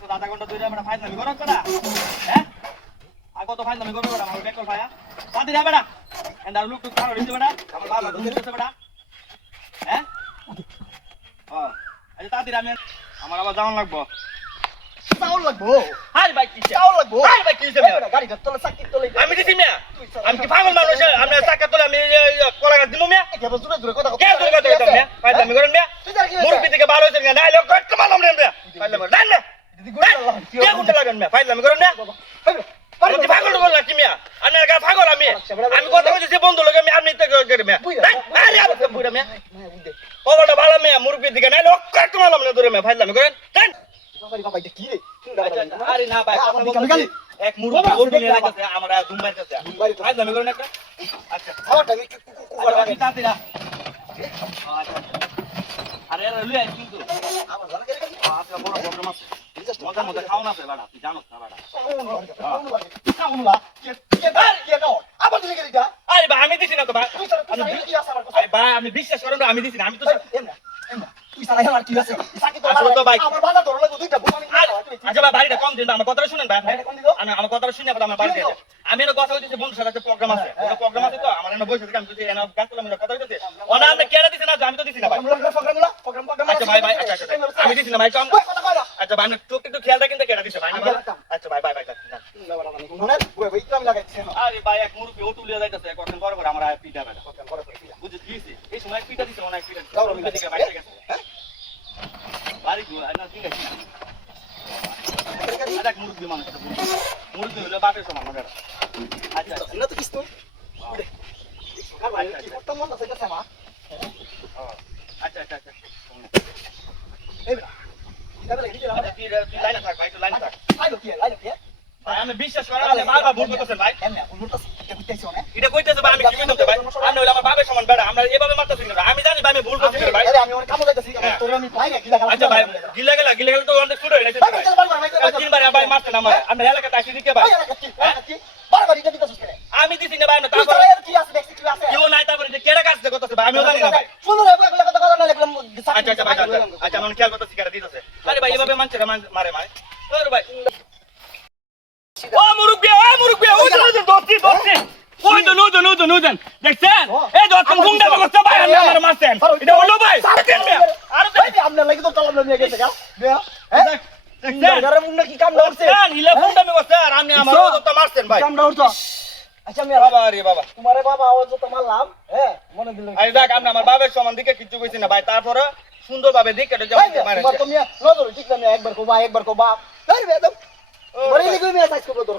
রাখছো আধা ঘন্টা ধরে আমরা ফাইজলামি করো করা হ্যাঁ আগো তো ফাইজলামি করবে বেটা আমার পেট্রোল ভায়া তাতে যা বেটা এন্ডার লুক টুক খাও দিতে বেটা আমার বাবা দুধ দিতে বেটা হ্যাঁ আচ্ছা তাতে আমি আমার আবার যাওয়ান লাগবো চাউল লাগবো হাই ভাই কি চাউল লাগবো হাই ভাই কি গাড়িটা তোলে চাকরি তোলে আমি দিছি মিয়া আমি কি পাগল মানুষ আমি টাকা তোলে আমি কলা গাছ দিব মিয়া কেবল জোরে জোরে কথা কে তোর কথা কইতাম মিয়া ফাইজলামি করেন মিয়া তুই জানি মুরব্বি থেকে ভালো হইছেন না হলে কত মালাম রে মিয়া ফাইজলামি করেন না দিদি গুড়া আল্লাহ কে গুন্ডা লাগান মিয়া ফাইজলামি করেন না আমি পাগল বল না কি মিয়া আমি একা পাগল আমি কথা কইতেছি বন্ধু লগে আমি আপনি তো করে মিয়া আরে আরে বুড়া মিয়া ওটা ভালো মিয়া মুরব্বি থেকে না লোক কত মালাম না ধরে মিয়া ফাইজলামি করেন দেন বাবা এটা কি রে আরে না ভাই এক মুরব্বি ওর নিয়ে যাচ্ছে আমরা দুমবার কাছে ফাইজলামি করেন একটা আচ্ছা খাওয়াটা আমি তাতে না আরে আরে লুই আই কিন্তু আমার জানা গেলে আচ্ছা বড় প্রবলেম আছে মজা মজা খাও না বাড়া তুই জানোস না বাড়া চাউলা কে দাও আবার তুমি গেলি আরে ভাই আমি দিছি না তো ভাই কি আছে আমার আরে ভাই আমি বিশ্বাস করেন আমি দিছি না আমি তো তুই সারা আমার কি আছে চাকরি আসলে তো ভাই আমার বাধা ধরলে দুইটা বুঝানি আচ্ছা ভাই বাড়িটা কম দিন আমার কথাটা শুনেন ভাই কম দিন আমি আমার কথাটা শুনে আমার বাড়িতে আমি এর কথা হইতেছে বন্ধুর সাথে প্রোগ্রাম আছে ওটা প্রোগ্রাম আছে তো আমার এনে বসে থেকে আমি যদি এনে গাছ তোলা আমি কথা হইতেছে ওনা আপনি কেডা দিছেন না আমি তো দিছি না ভাই প্রোগ্রাম আচ্ছা ভাই ভাই আচ্ছা আমি দিছি না ভাই কম কথা কইরা আচ্ছা ভাই একটু একটু খেয়াল রাখেন তো কেডা দিছে ভাই না ভাই আচ্ছা ভাই ভাই ভাই আরে ভাই এক মুরগি ওটুলিয়া যাইতাছে কখন বড় বড় আমরা পিটা বেটা বুঝে দিয়েছি এই সময় পিটা দিছে অনেক পিটা দিছে থেকে বাইরে গেছে হ্যাঁ বাড়ি গো না ঠিক আছে আরে মুরগি মানুষ মুরগি হলো বাপের সমান না বেটা আচ্ছা আচ্ছা আচ্ছা আচ্ছা তুই লাইনে থাক ভাই তুই লাইনে থাক ভাই আমি বিশ্বাস করেন আপনি বারবার ভুল করতেছেন ভাই এটা কইতেছে ভাই আমি কি কইতাম ভাই আপনি হইলো আমার বাবার সমান বেটা আমরা এভাবে মারতেছি না আমি জানি ভাই আমি ভুল করতেছি ভাই আচ্ছা ভাই গিলা গেলা তো অনেক ছুট হয়ে গেছে ভাই তিনবার ভাই মারতেন আমার আমরা এলাকাতে আসি দিকে ভাই আমি দিছি না ভাই না তারপর কেউ নাই তারপরে যে কেডা কাজ করতেছে ভাই আমিও জানি না ভাই আচ্ছা আচ্ছা ভাই আচ্ছা আমি খেয়াল করতেছি কেডা দিতেছে আরে ভাই এভাবে মানছে মারে ভাই ওরে ভাই ও মুরব্বি ওই তো দোস্তি ওই তো নুজন দেখছেন এই দোস্ত গুন্ডা করতে ভাই আমি আমার মারছেন এটা হলো ভাই সারতেন মে আরে দেখছেন কি কাম করছে হিলা গুন্ডা মে করতে আর আমি আমার তো মারছেন ভাই আচ্ছা আমি বাবা রে বাবা তোমারে বাবা আওয়াজ তো মারলাম হ্যাঁ মনে দিল আরে দেখ আমি আমার বাবার সমান দিকে কিছু কইছি না ভাই তারপরে সুন্দরভাবে দিকে এটা মারে তুমি নজর ঠিক না একবার কো বা এই বেদম বড় লিখে আমি সাইজ করব তোর